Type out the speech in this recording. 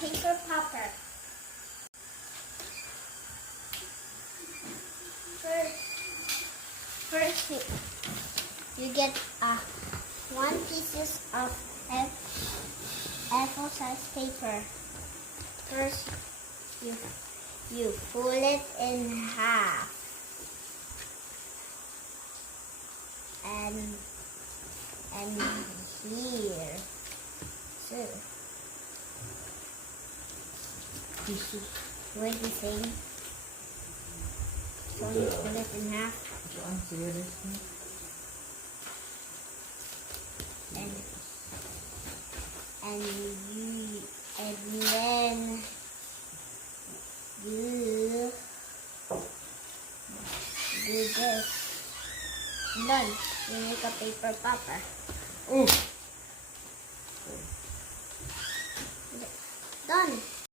paper popper. First you get one pieces of A4 size paper. First, you fold it in half, and here, so what do you think? So you fold it in half, and then you do this. Done. You make a paper popper. Oh. Done.